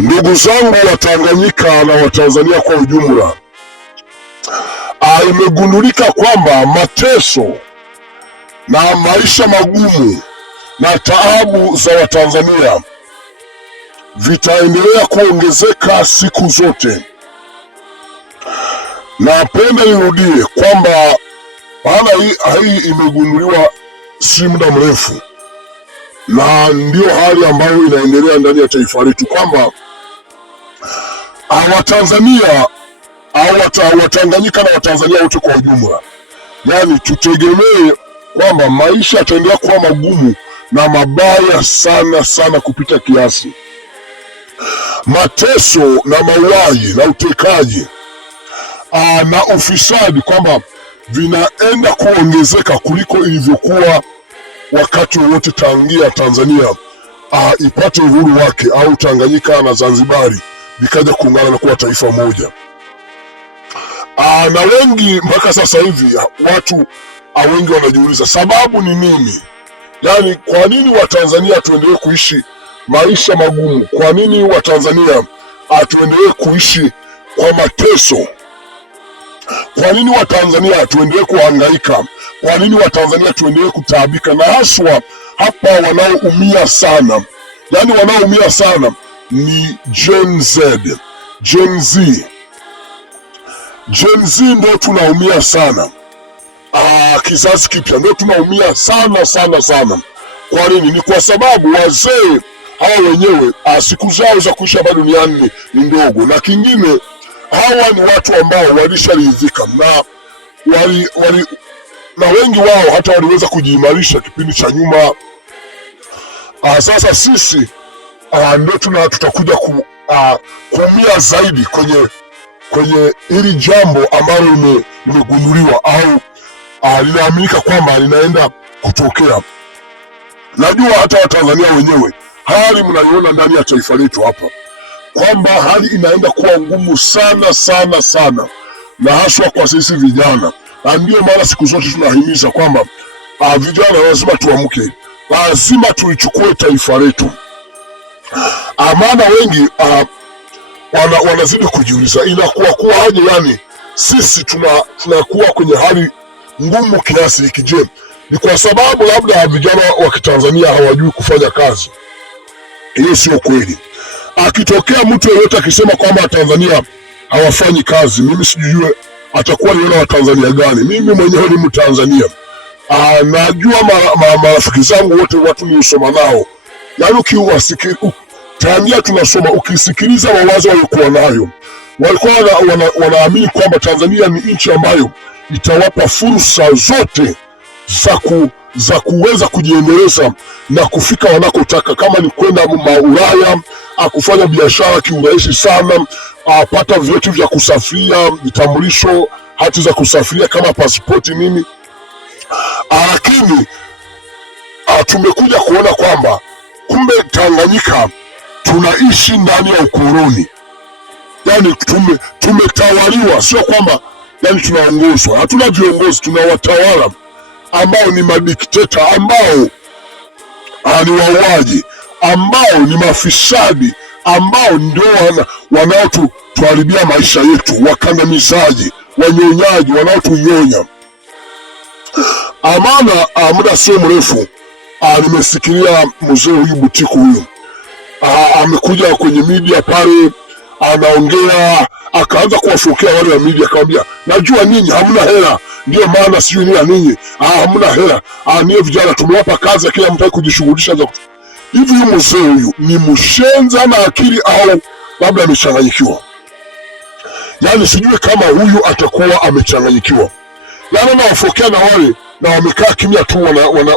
Ndugu zangu wa Tanganyika na Watanzania kwa ujumla, imegundulika kwamba mateso na maisha magumu na taabu za Watanzania vitaendelea kuongezeka siku zote. Napenda nirudie kwamba maana hii imegunduliwa si muda mrefu, na ndio hali ambayo inaendelea ndani ya taifa letu, kwamba Watanzania Watanganyika na Watanzania wote kwa ujumla, yani tutegemee kwamba maisha yataendelea kuwa magumu na mabaya sana sana kupita kiasi. Mateso na mauaji na utekaji na ufisadi kwamba vinaenda kuongezeka kuliko ilivyokuwa wakati wowote tangia Tanzania ipate uhuru wake, au Tanganyika na Zanzibari vikaja kuungana na kuwa taifa moja. Na wengi mpaka sasa hivi watu wengi wanajiuliza sababu ni nini? Yaani, kwa nini Watanzania tuendelee kuishi maisha magumu? Kwa nini Watanzania tuendelee kuishi kwa mateso? Kwa nini Watanzania tuendelee kuhangaika? Kwa nini Watanzania tuendelee kutaabika? Na haswa hapa wanaoumia sana, yaani wanaoumia sana ni Gen Z ndio tunaumia sana. Kizazi kipya ndio tunaumia sana sana sana. Kwa nini? Ni kwa sababu wazee hawa wenyewe siku zao za kuishi hapa duniani ni ndogo, na kingine hawa ni watu ambao walisharidhika na wengi wao hata waliweza kujiimarisha kipindi cha nyuma. Sasa sisi ndio tutakuja kuumia zaidi kwenye hili jambo ambalo limegunduliwa au linaaminika kwamba linaenda kutokea. Najua hata Watanzania wenyewe hali mnaiona ndani ya taifa letu hapa kwamba hali inaenda kuwa ngumu sana sana sana, na haswa kwa sisi vijana. Na ndio maana siku zote tunahimiza kwamba vijana lazima tuamke, lazima tulichukue taifa letu. Maana wengi wanazidi kujiuliza inakuwa aje, yani sisi tunakuwa kwenye hali ngumu kiasi hiki. Je, ni kwa sababu labda vijana wa Kitanzania hawajui kufanya kazi? Hiyo sio kweli. Akitokea mtu yeyote akisema kwamba Tanzania hawafanyi kazi, mimi sijui atakuwa niona Watanzania gani. Mimi mwenyewe ni Mtanzania. Najua marafiki zangu wote watu niusoma nao, yaani tangia tunasoma, ukisikiliza mawazo walikuwa nayo, walikuwa wanaamini kwamba Tanzania ni nchi ambayo itawapa fursa zote za kuweza kujiendeleza na kufika wanakotaka, kama ni kwenda Ulaya, kufanya biashara kiurahisi sana, pata vyeti vya kusafiria, vitambulisho, hati za kusafiria kama pasipoti nini. Lakini tumekuja kuona kwamba kumbe Tanganyika tunaishi ndani ya ukoloni. Yani tumetawaliwa, sio kwamba yani tunaongozwa. Hatuna viongozi, tuna watawala ambao ni madikteta, ambao ni wauaji, ambao ni mafisadi, ambao ndio wanaotuharibia maisha yetu, wakandamizaji, wanyonyaji, wanaotunyonya. Maana muda sio mrefu nimesikilia mzee huyu Butiku huyu amekuja kwenye media pale, anaongea, akaanza kuwafokea wale wa media, akamwambia najua ninyi hamna hela, ndio maana sijui nini ninyi hamna hela, niye vijana tumewapa kazi, kila mtu kujishughulisha hivi. Huyu mzee huyu ni mshenza na akili, au labda amechanganyikiwa? Yani sijui kama huyu atakuwa amechanganyikiwa. Yani anawafokea na wale na wamekaa kimya tu,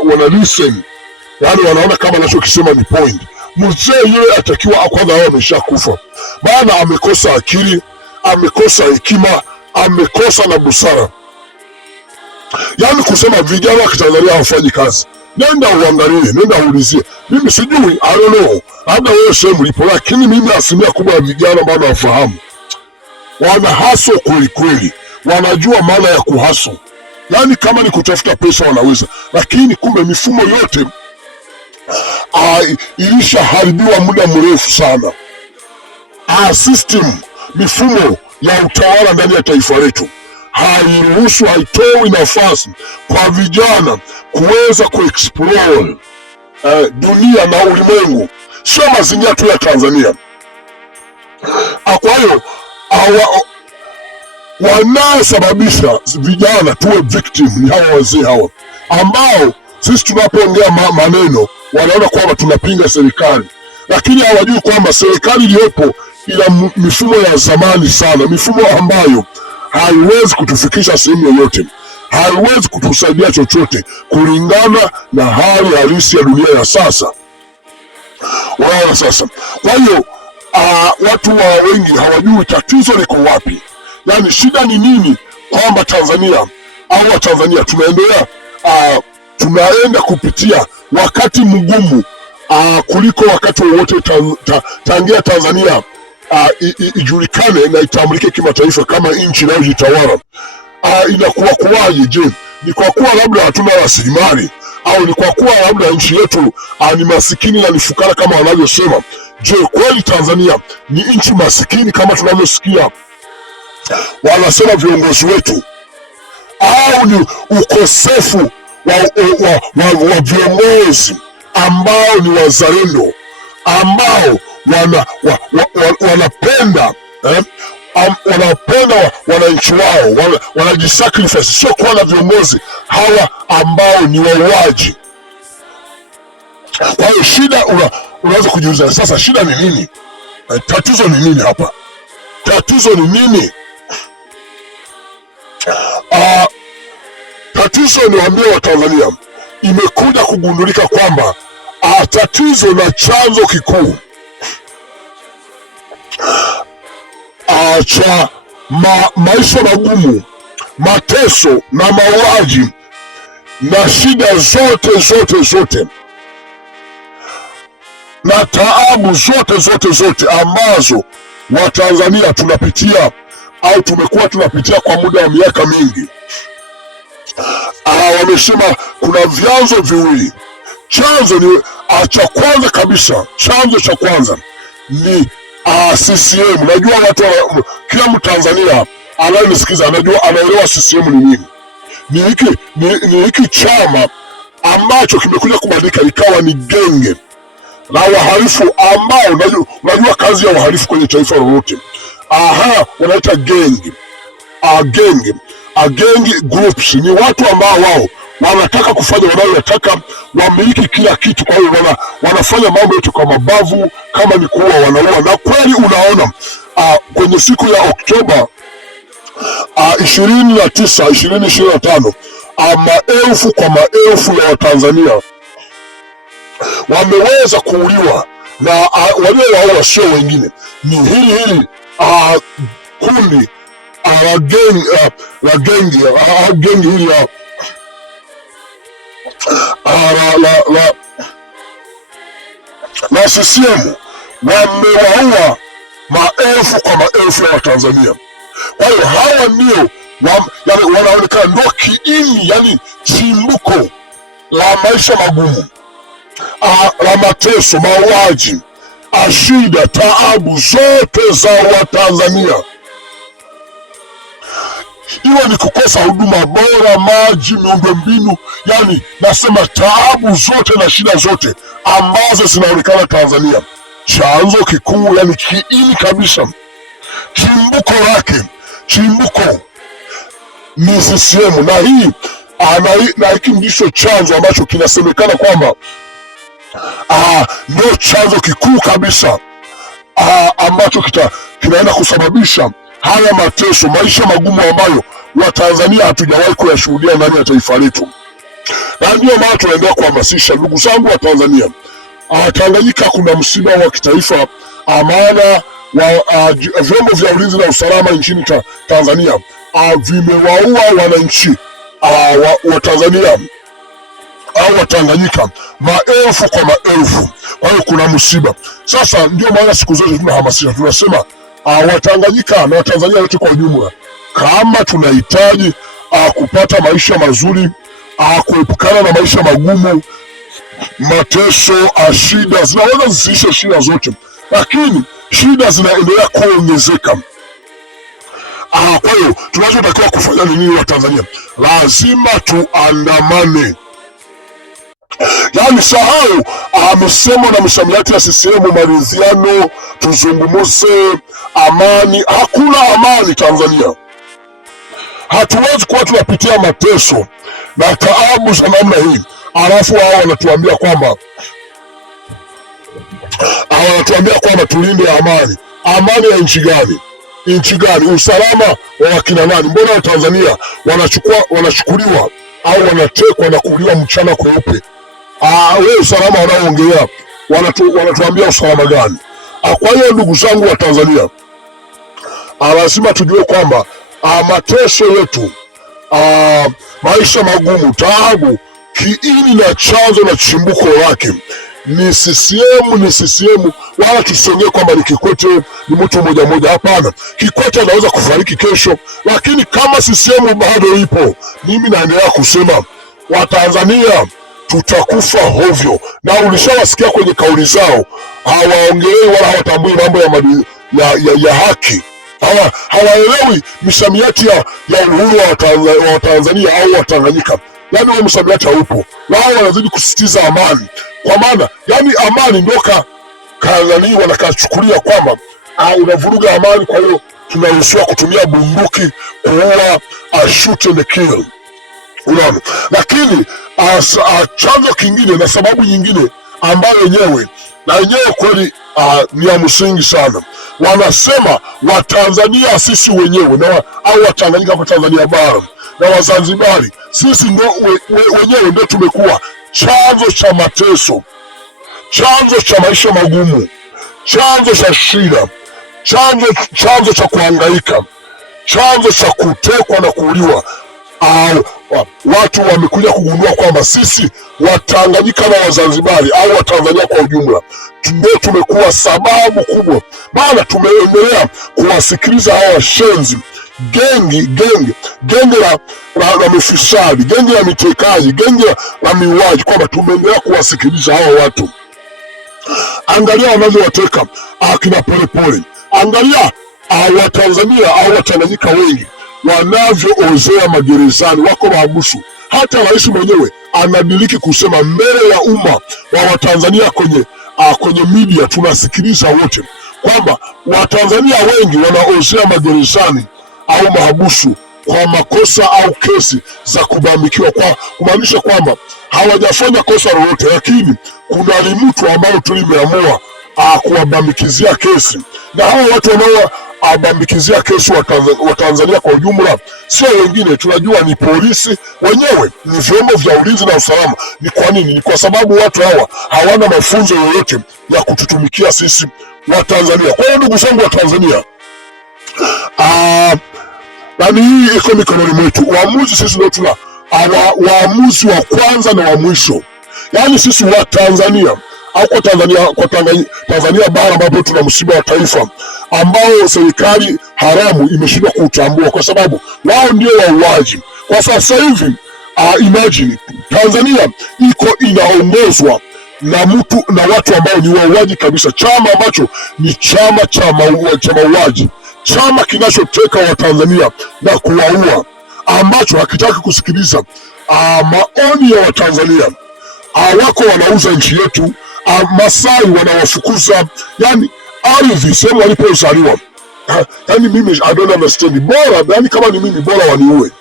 wana listen, yani wanaona kama anachokisema ni point. Mzee yule atakiwa kwanza awe ameshakufa, maana amekosa akili, amekosa hekima, amekosa na busara. Yani kusema vijana wa Kitanzania hawafanyi kazi, nenda uangalie, nenda uulizie. Mimi sijui, I don't know, labda wewe sehemu ulipo, lakini mimi asilimia kubwa ya vijana ambao nawafahamu wana haso kweli kweli, wanajua maana ya kuhaso. Yani kama ni kutafuta pesa wanaweza, lakini kumbe mifumo yote ilishaharibiwa muda mrefu sana. system, mifumo ya utawala ndani ya taifa letu hairuhusu, haitoi nafasi kwa vijana kuweza kuexplore dunia na ulimwengu, sio mazingira tu ya Tanzania. Kwa hiyo wanaosababisha vijana tuwe victim ni hawa wazee hawa, ambao sisi tunapoongea maneno wanaona kwamba tunapinga serikali, lakini hawajui kwamba serikali iliyopo ina mifumo ya zamani sana, mifumo ambayo haiwezi kutufikisha sehemu yoyote, haiwezi kutusaidia chochote kulingana na hali halisi ya dunia ya sasa. Wala sasa, kwa hiyo watu wa wengi hawajui tatizo liko wapi, yaani shida ni nini, kwamba Tanzania au Watanzania tunaenda kupitia wakati mgumu kuliko wakati wowote tangia Tanzania ijulikane na itambulike kimataifa kama nchi inayojitawala. Inakuwa kuwaje? Je, ni kwa kuwa labda hatuna rasilimali, au ni kwa kuwa labda nchi yetu ni masikini na ni fukara kama wanavyosema? Je, kweli Tanzania ni nchi masikini kama tunavyosikia wanasema viongozi wetu, au ni ukosefu wa viongozi ambao ni wazalendo, ambao wanapenda wanapenda wananchi wao, wanajisacrifice, sio kuwa na viongozi hawa ambao ni wauaji. Kwa hiyo shida, unaweza kujiuliza sasa, shida ni nini? Tatizo ni nini hapa? Tatizo ni nini? Tatizo, niwaambie Watanzania, imekuja kugundulika kwamba tatizo na chanzo kikuu cha maisha magumu, mateso na mauaji na shida zote na taabu zote ambazo Watanzania tunapitia au tumekuwa tunapitia kwa muda wa miaka mingi, wamesema kuna vyanzo viwili. Chanzo ni cha kwanza kabisa, chanzo cha kwanza ni CCM. Najua watu, kila Mtanzania anayenisikiza anaelewa CCM ni nini. Ni hiki chama ambacho kimekuja kubadilika ikawa ni genge la wahalifu, ambao unajua kazi ya wahalifu kwenye taifa lolote, wanaita gengi. Gengi groups ni watu ambao wao wanataka kufanya wanayotaka, wamiliki kila kitu. Kwa hiyo wanafanya mambo yote kwa mabavu, kama ni kuua wanaua. Na kweli unaona kwenye siku ya Oktoba 29, 2025 maelfu kwa maelfu ya Watanzania wameweza kuuliwa, na waliowaua sio wengine, ni hili kundi la gengi hili la CCM. Wamewaua maelfu kwa maelfu ya Watanzania. Kwa hiyo hawa ndio wanaonekana ndio kiini, yani chimbuko la maisha magumu, la mateso, mauaji, shida, taabu zote za Watanzania. Iwe ni kukosa huduma bora, maji, miundombinu, yani nasema taabu zote na shida zote ambazo zinaonekana Tanzania, chanzo kikuu, yani kiini kabisa, chimbuko ni CCM. Na hiki ndicho chanzo ambacho kinasemekana kwamba ndio chanzo kikuu kabisa ambacho kinaenda kusababisha haya mateso, maisha magumu ambayo Watanzania hatujawahi kuyashuhudia ndani ya taifa letu. Na ndio maana tunaendelea kuhamasisha, ndugu zangu wa Tanzania, Tanganyika kuna msiba wa kitaifa, maana vyombo vya ulinzi na usalama nchini Tanzania vimewaua wananchi wa Tanzania au Watanganyika maelfu kwa maelfu. Kwa hiyo kuna msiba. Sasa ndio maana siku zote tunahamasisha, tunasema Watanganyika na Watanzania wote kwa ujumla, kama tunahitaji kupata maisha mazuri, kuepukana na maisha magumu, mateso, shida zinaweza zisiishe, shida zote, lakini shida zinaendelea kuongezeka. Kwa hiyo tunachotakiwa kufanya ni nini Watanzania? Lazima tuandamane. Yaani sahau misemo na misamiati ya CCM, maridhiano, tuzungumze, amani. Hakuna amani Tanzania. Hatuwezi kuwa tunapitia mateso na taabu za namna hii, alafu hao wanatuambia kwamba tulinde amani. Amani ya nchi gani? Nchi gani? Usalama wa wakina nani? Mbona Watanzania wanachukuliwa au wanatekwa na kuuliwa mchana kweupe? Wewe usalama wanaoongelea wanatuambia usalama gani? Kwa hiyo ndugu zangu wa Tanzania, lazima tujue kwamba mateso yetu, maisha magumu, taabu, kiini na chanzo na chimbuko lake ni CCM. Wala tusongee kwamba ni Kikwete, ni mtu mmoja mmoja. Hapana, Kikwete anaweza kufariki kesho, lakini kama CCM bado ipo, mimi naendelea kusema Watanzania tutakufa hovyo. Na ulishawasikia kwenye kauli zao, hawaongelei wala hawatambui mambo ya haki. Hawaelewi misamiati ya uhuru wa Tanzania au wa Tanganyika. Yaani huo msamiati haupo. Wao wanazidi kusisitiza amani. Kwa maana yaani amani ndio kadhani wanakachukulia kwamba unavuruga amani, kwa hiyo tunaruhusiwa kutumia bunduki kuua, shoot and kill. Unaona? Lakini chanzo kingine na sababu nyingine ambayo yenyewe kweli ni ya msingi sana. Wanasema Watanzania sisi wenyewe au Watanganyika kwa Tanzania bara na Wazanzibari, sisi wenyewe ndio tumekuwa chanzo cha mateso, chanzo cha maisha magumu, chanzo cha shida, chanzo cha kuhangaika, chanzo cha kutekwa na kuuliwa. Watu wamekuja kugundua kwamba sisi Watanganyika na Wazanzibari au Watanzania kwa ujumla ndio tumekuwa sababu kubwa, maana tumeendelea kuwasikiliza hawa washenzi, genge la mifisadi, genge la mitekaji, genge la miuaji, kwamba tumeendelea kuwasikiliza hawa watu. Angalia wanavyowateka akina Polepole, angalia Watanzania au Watanganyika wengi wanavyoozea magerezani, wako mahabusu. Hata rais mwenyewe anadiriki kusema mbele ya umma wa Watanzania kwenye media, tunasikiliza wote kwamba Watanzania wengi wanaozea magerezani au mahabusu kwa makosa au kesi za kubambikiwa, kwa kumaanisha kwamba hawajafanya kosa lolote, lakini kuna mtu ambao tulimeamua kuwabambikizia kesi. Na hawa watu wanaobambikizia kesi wa Tanzania kwa ujumla sio wengine, tunajua ni polisi wenyewe, ni vyombo vya ulinzi na usalama. Ni kwa nini? Ni kwa sababu watu hawa hawana mafunzo yoyote ya kututumikia sisi wa Tanzania. Kwa hiyo ndugu zangu wa Tanzania, nani hii iko mikononi mwetu. Waamuzi sisi ndio tuna waamuzi wa kwanza na wa mwisho. Yaani sisi wa Tanzania au kwa Tanzania bara, ambapo tuna msiba wa taifa ambao serikali haramu imeshindwa kuutambua, kwa sababu wao ndio wauaji. Kwa sasa hivi imagine Tanzania inaongozwa na watu ambao ni wauaji kabisa, chama ambacho ni chama cha mauaji, chama kinachoteka Watanzania na kuwaua, ambacho hakitaki kusikiliza maoni ya Watanzania. Wako wanauza nchi yetu, Masai wanawafukuza, yani ardhi sehemu walipozaliwa. Yani mimi I don't understand. Bora yani kama ni mimi bora waniue.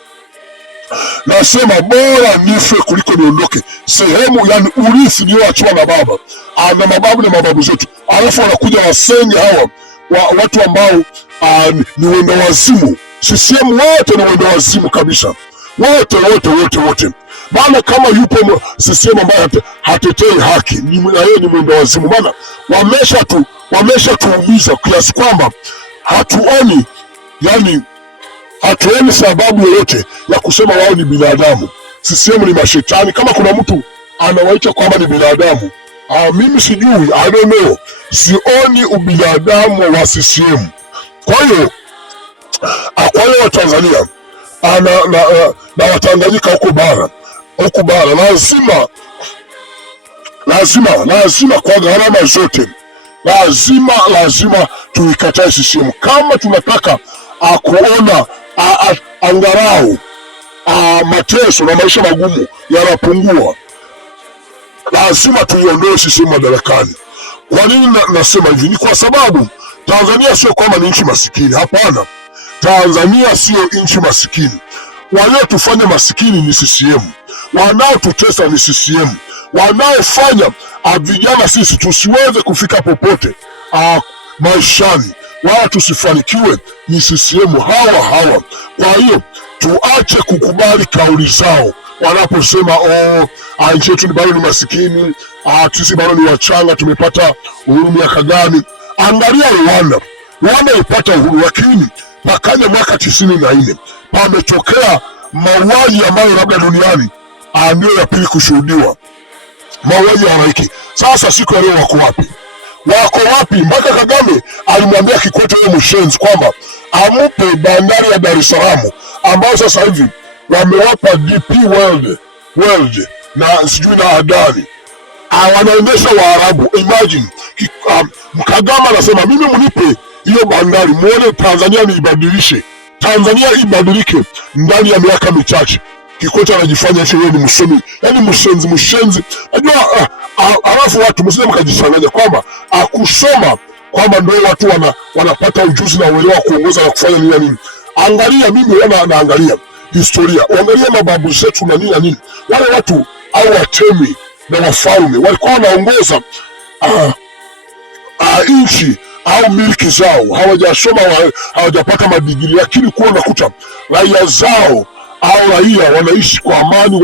Nasema bora nife kuliko niondoke sehemu, yani urithi nilioachwa na baba na mababu na mababu zetu, alafu wanakuja wasenge hawa watu ambao ni wenda wazimu. CCM wote ni wenda wazimu kabisa, wote. Maana kama yupo CCM ambaye hatetei haki, na yeye ni mwenda wazimu. Maana wameshatuumiza kiasi kwamba hatuoni sababu yoyote ya kusema wao ni binadamu. CCM ni mashetani. Kama kuna mtu anawaita kwamba ni binadamu, mimi sijui, I don't know. Sioni ubinadamu wa CCM. Kwa hiyo Watanzania na Watanganyika huko bara lazima kwa gharama zote lazima tuikatae CCM. Kama tunataka kuona angalau mateso na maisha magumu yanapungua, lazima tuiondoe CCM madarakani. Kwa nini nasema hivi? Ni kwa sababu Tanzania sio kwamba ni nchi masikini. Hapana, Tanzania sio nchi masikini. Waliotufanya masikini ni CCM, wanaotutesa ni CCM, wanaofanya vijana sisi tusiweze kufika popote maishani wala tusifanikiwe ni CCM hawa. Kwa hiyo tuache kukubali kauli zao wanaposema nchi yetu bado ni masikini, sisi bado ni wachanga, tumepata uhuru miaka gani? Angalia Rwanda ilipata uhuru, lakini pakaja mwaka 94 pametokea mauaji ambayo labda duniani ndio ya pili kushuhudiwa, mauaji ya halaiki. Sasa siku ya leo wako wapi? Mpaka Kagame alimwambia Kikwete yeye mshenzi kwamba amupe bandari ya Dar es Salaam ambao sasa hivi wamewapa DP World na sijui na Adani, wanaendesha Waarabu. Imagine Kagame anasema mimi mnipe hiyo bandari muone Tanzania ibadilike ndani ya miaka michache. Kikwete anajifanya yeye ni msomi, yani mshenzi. Najua alafu watu msije mkajichanganya kwamba kusoma kwamba ndio watu wanapata ujuzi na uelewa kuongoza na kufanya nini. Angalia, mimi naangalia historia, angalia mababu zetu na nini. Wale watu au watemi na wafalme walikuwa wanaongoza nchi au miliki zao, hawajasoma, hawajapata madigiri, lakini kuwa unakuta raia zao au raia wanaishi kwa amani,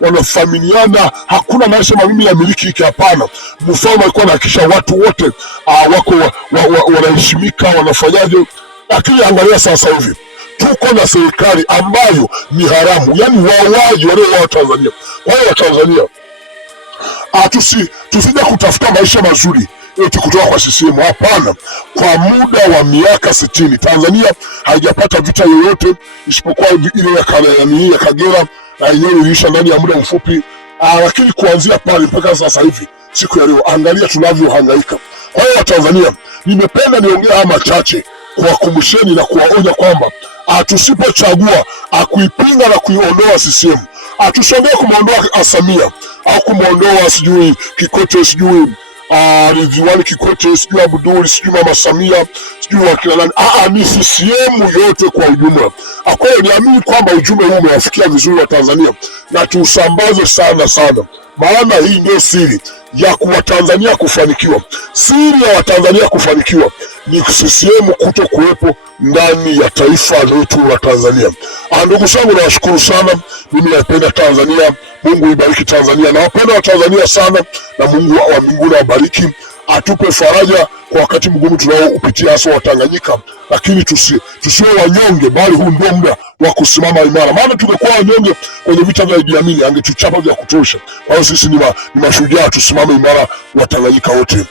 wanafamiliana, hakuna anayesema mimi namiliki hiki. Hapana, mfalme alikuwa anahakikisha watu wote wako wanaheshimika, wanafanyaje. Lakini angalia sasa hivi tuko na serikali ambayo ni haramu, yani wauaji wale wa Tanzania. Kwa hiyo Tanzania tusije kutafuta maisha mazuri eti kutoka kwa CCM. Hapana, kwa muda wa miaka 60 Tanzania haijapata vita yoyote isipokuwa ile ya Kagera, na yenyewe iliisha ndani ya muda mfupi. Lakini kuanzia pale mpaka sasa hivi siku ya leo, angalia tunavyohangaika. Kwa hiyo Tanzania, nimependa niongea haya machache kuwakumbusheni na kuwaonya kwamba tusipochagua kuipinga na kuiondoa CCM, tusongee kumwondoa Samia au kumwondoa sijui Kikwete, sijui Ridhiwani Kikwete, sijui Abdul, sijui Mama Samia, sijui wakina nani. Ni CCM yote kwa ujumla. Kwa hiyo niamini kwamba ujumbe huu umewafikia vizuri wa Tanzania na tuusambaze sana, maana hii ndio siri ya Watanzania kufanikiwa. Siri ya Watanzania kufanikiwa ni CCM kuto kuwepo ndani ya taifa letu la Tanzania. Ndugu zangu, nawashukuru sana. Mimi napenda Tanzania. Mungu ibariki Tanzania. Nawapenda wa Tanzania sana, na Mungu wa mbinguni awabariki, atupe faraja kwa wakati mgumu tunaoupitia hasa wa Tanganyika, lakini tusiwe wanyonge, bali huu ndio muda wa kusimama imara. Maana tungekuwa wanyonge kwenye vita vya Idi Amin, angetuchapa vya kutosha. Kwa hiyo sisi ni mashujaa, tusimame imara wa Tanganyika wote.